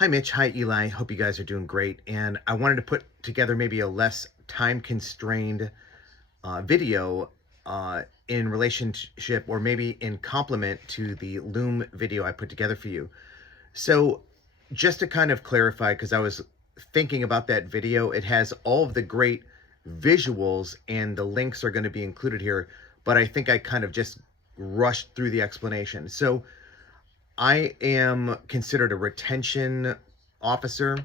Hi, Mitch. Hi, Eli. Hope you guys are doing great. And I wanted to put together maybe a less time constrained video in relationship or maybe in complement to the Loom video I put together for you. So, just to kind of clarify, because I was thinking about that video, it has all of the great visuals and the links are going to be included here, but I think I kind of just rushed through the explanation. So, I am considered a retention officer.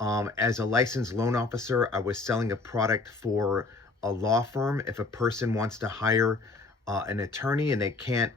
As a licensed loan officer, I was selling a product for a law firm. If a person wants to hire an attorney and they can't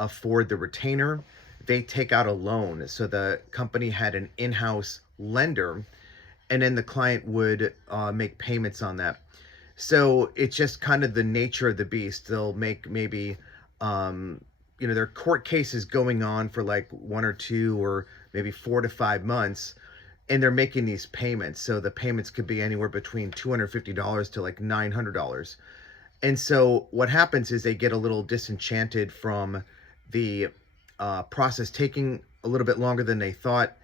afford the retainer, they take out a loan. So the company had an in-house lender, and then the client would make payments on that. So it's just kind of the nature of the beast. They'll make maybe their court cases going on for like 1 or 2 or maybe 4 to 5 months, and they're making these payments. So the payments could be anywhere between $250 to like $900. And so what happens is they get a little disenchanted from the process taking a little bit longer than they thought.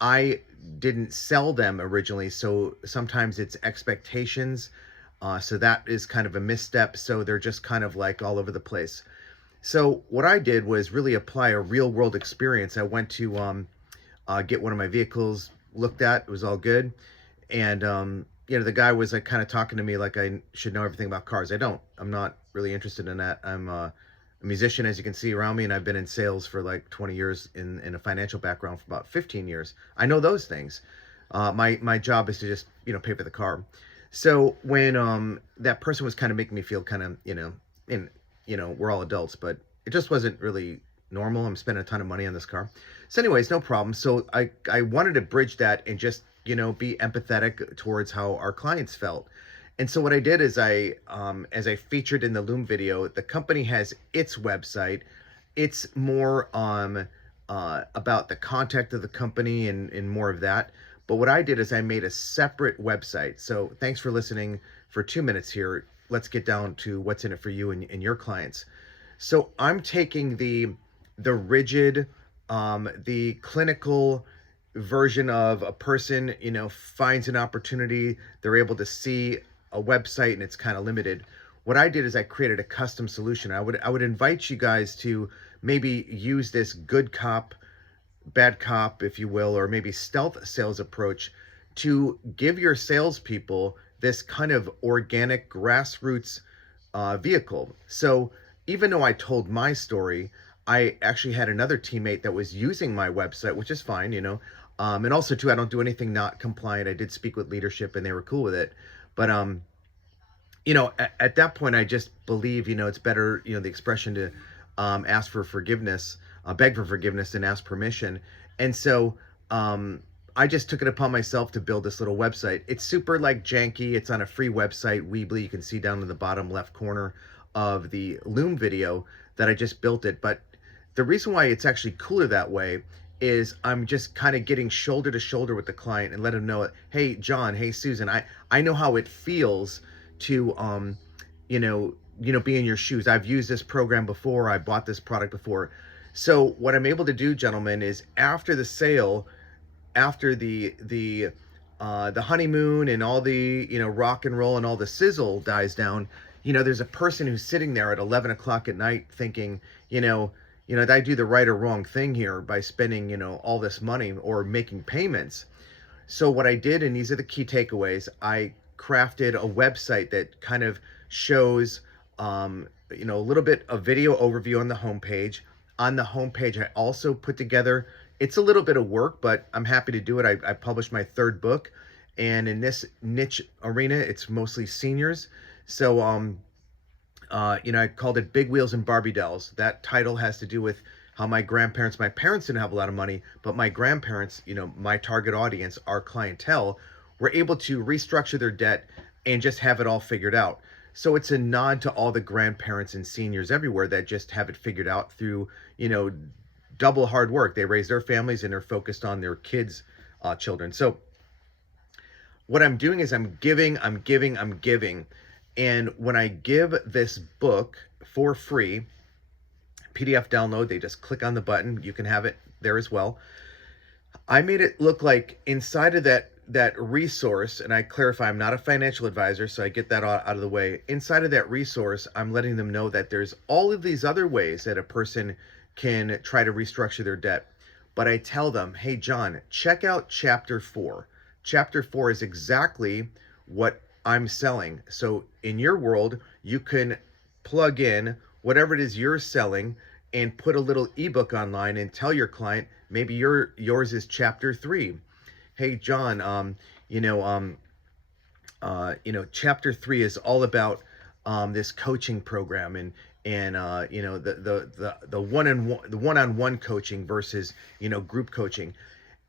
I didn't sell them originally, so sometimes it's expectations. So that is kind of a misstep. So they're just kind of like all over the place. So what I did was really apply a real world experience. I went to get one of my vehicles looked at. It was all good. And, the guy was like kind of talking to me like I should know everything about cars. I don't. I'm not really interested in that. I'm a musician, as you can see around me, and I've been in sales for like 20 years in a financial background for about 15 years. I know those things. My job is to just, pay for the car. So when that person was kind of making me feel kind of, we're all adults, but it just wasn't really normal. I'm spending a ton of money on this car. So anyways, no problem. So I wanted to bridge that and just, be empathetic towards how our clients felt. And so what I did is as I featured in the Loom video, the company has its website. It's more about the contact of the company and more of that. But what I did is I made a separate website. So thanks for listening for 2 minutes here. Let's get down to what's in it for you and your clients. So I'm taking the rigid, the clinical version of a person, finds an opportunity, they're able to see a website and it's kind of limited. What I did is I created a custom solution. I would invite you guys to maybe use this good cop, bad cop, if you will, or maybe stealth sales approach to give your salespeople this kind of organic grassroots vehicle. So even though I told my story, I actually had another teammate that was using my website, which is fine, and also too, I don't do anything not compliant. I did speak with leadership and they were cool with it. But, at that point, I just believe, it's better, the expression to ask for forgiveness, beg for forgiveness and ask permission. And so I just took it upon myself to build this little website. It's super like janky. It's on a free website, Weebly. You can see down in the bottom left corner of the Loom video that I just built it. But the reason why it's actually cooler that way is I'm just kind of getting shoulder to shoulder with the client and let them know, hey, John, hey, Susan, I know how it feels to, be in your shoes. I've used this program before. I bought this product before. So what I'm able to do, gentlemen, is after the sale, after the honeymoon and all the, rock and roll and all the sizzle dies down, there's a person who's sitting there at 11 o'clock at night thinking, did I do the right or wrong thing here by spending, all this money or making payments? So what I did, and these are the key takeaways, I crafted a website that kind of shows, a little bit of video overview on the homepage. On the homepage, I also put together, it's a little bit of work, but I'm happy to do it. I published my third book, and in this niche arena, it's mostly seniors. So, I called it Big Wheels and Barbie Dolls. That title has to do with how my parents didn't have a lot of money, but my grandparents, my target audience, our clientele, were able to restructure their debt and just have it all figured out. So it's a nod to all the grandparents and seniors everywhere that just have it figured out through, double hard work. They raise their families and they're focused on their kids' children. So what I'm doing is I'm giving. And when I give this book for free, PDF download, they just click on the button. You can have it there as well. I made it look like inside of that resource, and I clarify I'm not a financial advisor, so I get that out of the way. Inside of that resource, I'm letting them know that there's all of these other ways that a person can try to restructure their debt. But I tell them, hey, John, check out chapter 4. Chapter 4 is exactly what I'm selling. So in your world, you can plug in whatever it is you're selling and put a little ebook online and tell your client, maybe yours is chapter 3. Hey, John, chapter 3 is all about this coaching program, and the one-on-one coaching versus group coaching.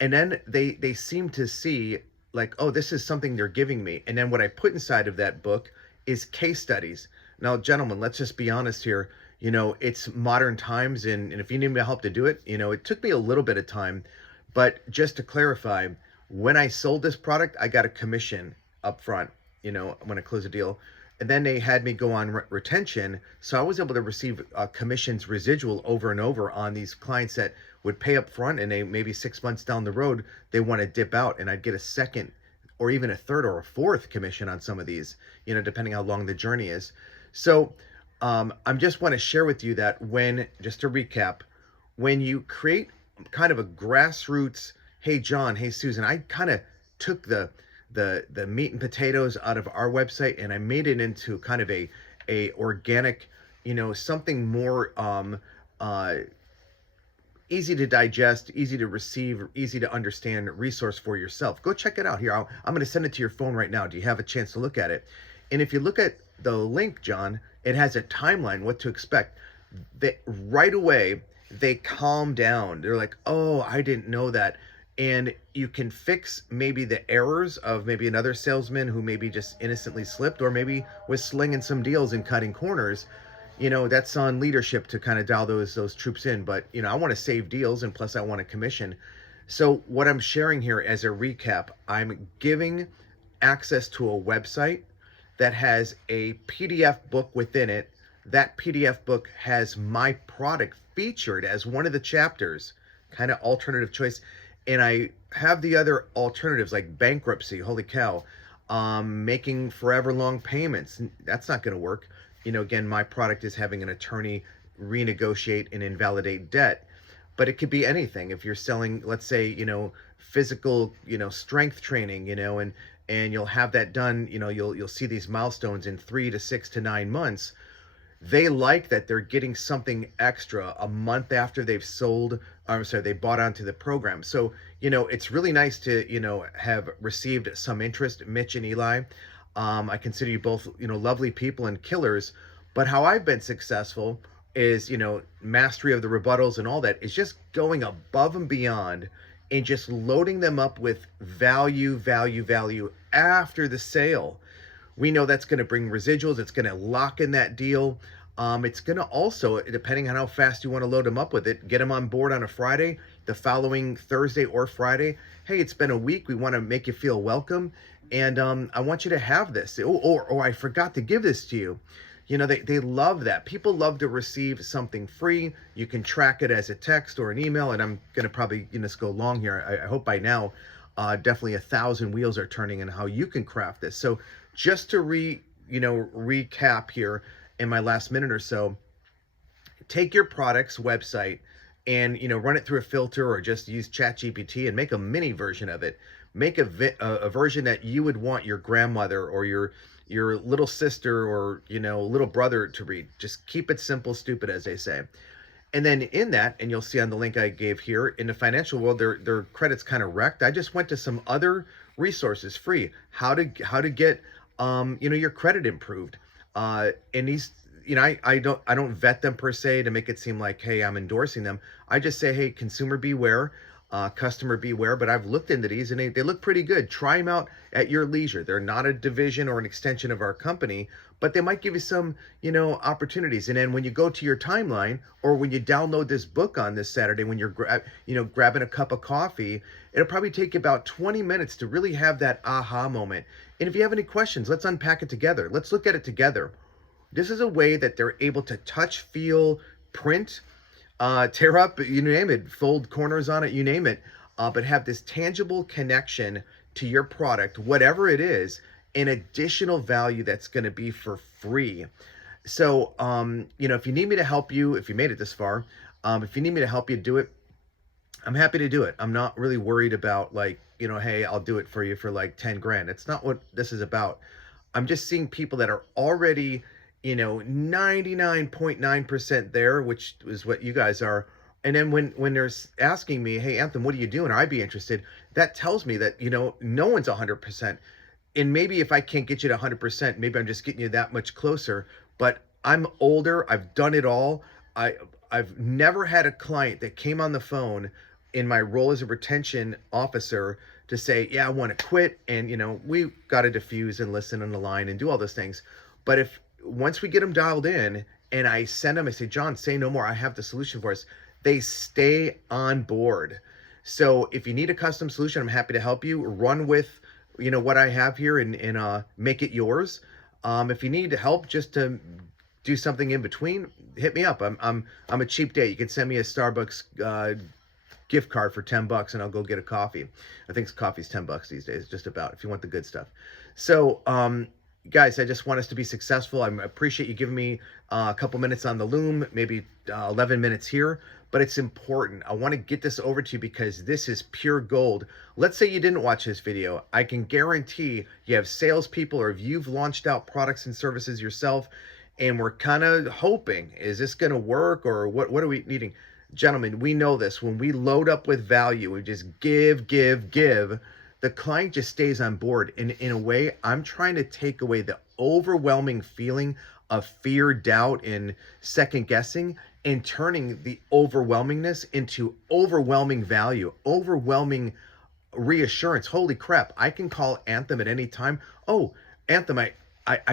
And then they seem to see, like, oh, this is something they're giving me. And then what I put inside of that book is case studies. Now, gentlemen, let's just be honest here. It's modern times, and if you need me help to do it, it took me a little bit of time. But just to clarify, when I sold this product, I got a commission up front, when I closed a deal. And then they had me go on retention. So I was able to receive commissions residual over and over on these clients that would pay up front, and they maybe 6 months down the road, they want to dip out, and I'd get a second or even a third or a fourth commission on some of these, depending how long the journey is. So I just want to share with you that just to recap, when you create kind of a grassroots, hey, John, hey, Susan, I kind of took the meat and potatoes out of our website, and I made it into kind of a organic, something more easy to digest, easy to receive, easy to understand resource for yourself. Go check it out here. I'm going to send it to your phone right now. Do you have a chance to look at it? And if you look at the link, John, it has a timeline, what to expect. Right away, they calm down. They're like, oh, I didn't know that. And you can fix maybe the errors of maybe another salesman who maybe just innocently slipped, or maybe was slinging some deals and cutting corners. That's on leadership to kind of dial those troops in. But, I want to save deals, and plus I want a commission. So what I'm sharing here as a recap, I'm giving access to a website that has a PDF book within it. That PDF book has my product featured as one of the chapters, kind of alternative choice. And I have the other alternatives like bankruptcy, holy cow, making forever long payments. That's not going to work. Again, my product is having an attorney renegotiate and invalidate debt. But it could be anything. If you're selling, let's say, physical, strength training, and you'll have that done, you'll see these milestones in 3 to 6 to 9 months. They like that they're getting something extra a month after they've they bought onto the program. So, it's really nice to, have received some interest, Mitch and Eli. I consider you both, lovely people and killers. But how I've been successful is, mastery of the rebuttals and all that is just going above and beyond and just loading them up with value after the sale. We know that's going to bring residuals. It's going to lock in that deal. It's going to also, depending on how fast you want to load them up with it, get them on board on a Friday, the following Thursday or Friday. Hey, it's been a week. We want to make you feel welcome. And I want you to have this. Or I forgot to give this to you. They love that. People love to receive something free. You can track it as a text or an email. And I'm going to probably just go long here. I hope by now, definitely 1,000 wheels are turning in how you can craft this. So just to recap here in my last minute or so, take your product's website and run it through a filter, or just use ChatGPT and make a mini version of it. Make a version that you would want your grandmother or your little sister or little brother to read. Just keep it simple, stupid, as they say. And then in that, and you'll see on the link I gave here, in the financial world, their credit's kind of wrecked. I just went to some other resources free, how to get your credit improved. And these, I don't vet them per se to make it seem like, hey, I'm endorsing them. I just say, hey, consumer beware, customer beware. But I've looked into these and they look pretty good. Try them out at your leisure. They're not a division or an extension of our company, but they might give you some, opportunities. And then when you go to your timeline, or when you download this book on this Saturday, when you're grabbing a cup of coffee, it'll probably take you about 20 minutes to really have that aha moment. And if you have any questions, let's unpack it together. Let's look at it together. This is a way that they're able to touch, feel, print, tear up, you name it, fold corners on it, you name it. but have this tangible connection to your product, whatever it is, an additional value that's going to be for free. So, if you need me to help you, if you made it this far, if you need me to help you do it, I'm happy to do it. I'm not really worried about like, hey, I'll do it for you for like 10 grand. It's not what this is about. I'm just seeing people that are already, 99.9% there, which is what you guys are. And then when they're asking me, hey, Anthem, what are you doing? I'd be interested. That tells me that, no one's 100%. And maybe if I can't get you to 100%, maybe I'm just getting you that much closer. But I'm older. I've done it all. I've never had a client that came on the phone in my role as a retention officer to say, yeah, I want to quit. And, we got to diffuse and listen on the line and do all those things. But if once we get them dialed in and I send them, I say, John, say no more. I have the solution for us. They stay on board. So if you need a custom solution, I'm happy to help you. Run with, what I have here and make it yours. If you need help just to do something in between, hit me up. I'm a cheap date. You can send me a Starbucks gift card for $10 and I'll go get a coffee. I think coffee's $10 these days, just about, if you want the good stuff. So, guys, I just want us to be successful. I appreciate you giving me a couple minutes on the Loom, maybe 11 minutes here, but it's important. I want to get this over to you because this is pure gold. Let's say you didn't watch this video. I can guarantee you have salespeople, or if you've launched out products and services yourself, and we're kind of hoping, is this going to work, or what are we needing? Gentlemen, we know this. When we load up with value, we just give, the client just stays on board. And in a way, I'm trying to take away the overwhelming feeling of fear, doubt, and second guessing, and turning the overwhelmingness into overwhelming value, overwhelming reassurance. Holy crap, I can call Anthem at any time. Oh, Anthem, I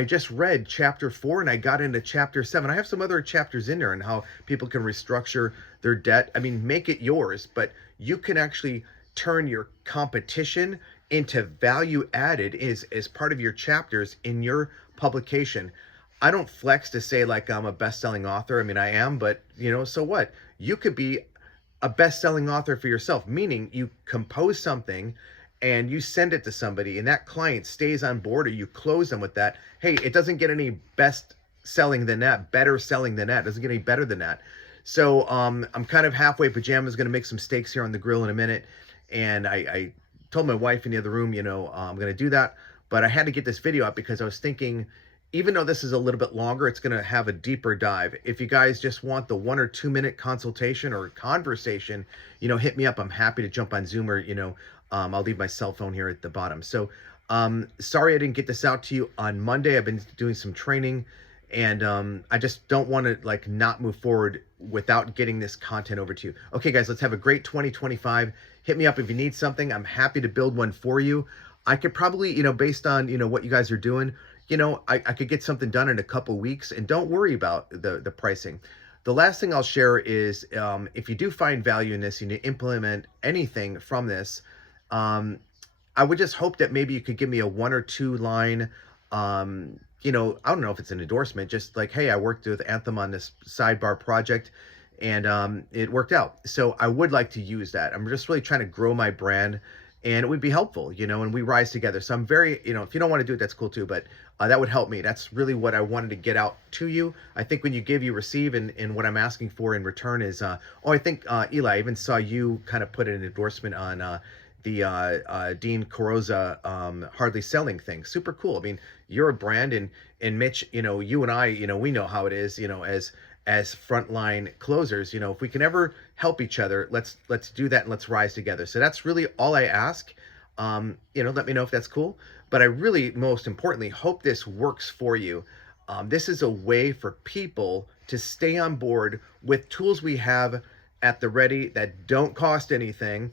just read chapter 4 and I got into chapter 7. I have some other chapters in there on how people can restructure their debt. I mean, make it yours, but you can actually turn your competition into value added as part of your chapters in your publication. I don't flex to say like I'm a best-selling author. I mean, I am, but so what? You could be a best-selling author for yourself, meaning you compose something and you send it to somebody and that client stays on board, or you close them with that. Hey, it doesn't get any best selling than that, better selling than that. It doesn't get any better than that. So I'm kind of halfway pajamas, going to make some steaks here on the grill in a minute. And I told my wife in the other room, I'm going to do that. But I had to get this video up because I was thinking, even though this is a little bit longer, it's going to have a deeper dive. If you guys just want the 1 or 2 minute consultation or conversation, hit me up. I'm happy to jump on Zoom, or, I'll leave my cell phone here at the bottom. So sorry I didn't get this out to you on Monday. I've been doing some training, and I just don't want to like not move forward without getting this content over to you. Okay, guys, let's have a great 2025. Hit me up if you need something. I'm happy to build one for you. I could probably, based on, what you guys are doing, I could get something done in a couple weeks, and don't worry about the pricing. The last thing I'll share is if you do find value in this, you need to implement anything from this, I would just hope that maybe you could give me a 1 or 2 line, I don't know if it's an endorsement, just like, hey, I worked with Anthem on this sidebar project and it worked out. So I would like to use that. I'm just really trying to grow my brand, and it would be helpful, and we rise together. So I'm very, if you don't want to do it, that's cool too, but that would help me. That's really what I wanted to get out to you. I think when you give, you receive, and what I'm asking for in return is, I think, Eli, I even saw you kind of put an endorsement on the Dean Carosa hardly selling thing. Super cool. I mean, you're a brand, and Mitch, you and I, we know how it is, as frontline closers. If we can ever help each other, let's do that, and let's rise together. So that's really all I ask. Let me know if that's cool. But I really, most importantly, hope this works for you. This is a way for people to stay on board with tools we have at the ready that don't cost anything,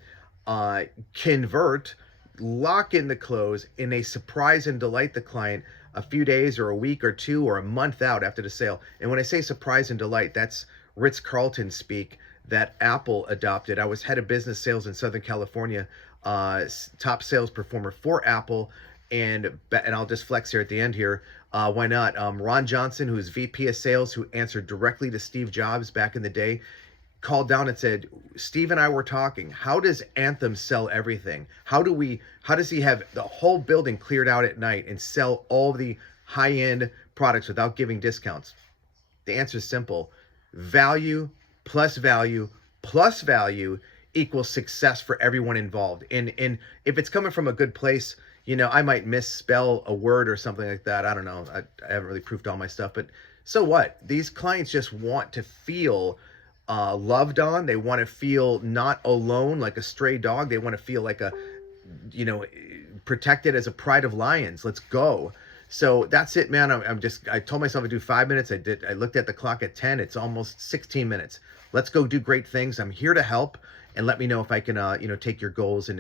convert, lock in the close, and they surprise and delight the client a few days or a week or 2 or a month out after the sale. And when I say surprise and delight, that's Ritz-Carlton speak that Apple adopted. I was head of business sales in Southern California, top sales performer for Apple, and I'll just flex here at the end here. Why not? Ron Johnson, who's VP of sales, who answered directly to Steve Jobs back in the day, called down and said, Steve and I were talking, how does Anthem sell everything? How does he have the whole building cleared out at night and sell all the high-end products without giving discounts? The answer is simple. Value plus value plus value equals success for everyone involved. And if it's coming from a good place, you know, I might misspell a word or something like that. I don't know. I haven't really proofed all my stuff, but so what? These clients just want to feel loved on. They want to feel not alone like a stray dog. They want to feel like a, you know, protected as a pride of lions. Let's go. So that's it, man. I told myself I'd do 5 minutes. I looked at the clock at 10. It's almost 16 minutes. Let's go do great things. I'm here to help, and let me know if I can, you know, take your goals and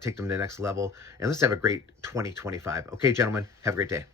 take them to the next level. And let's have a great 2025. Okay, gentlemen, have a great day.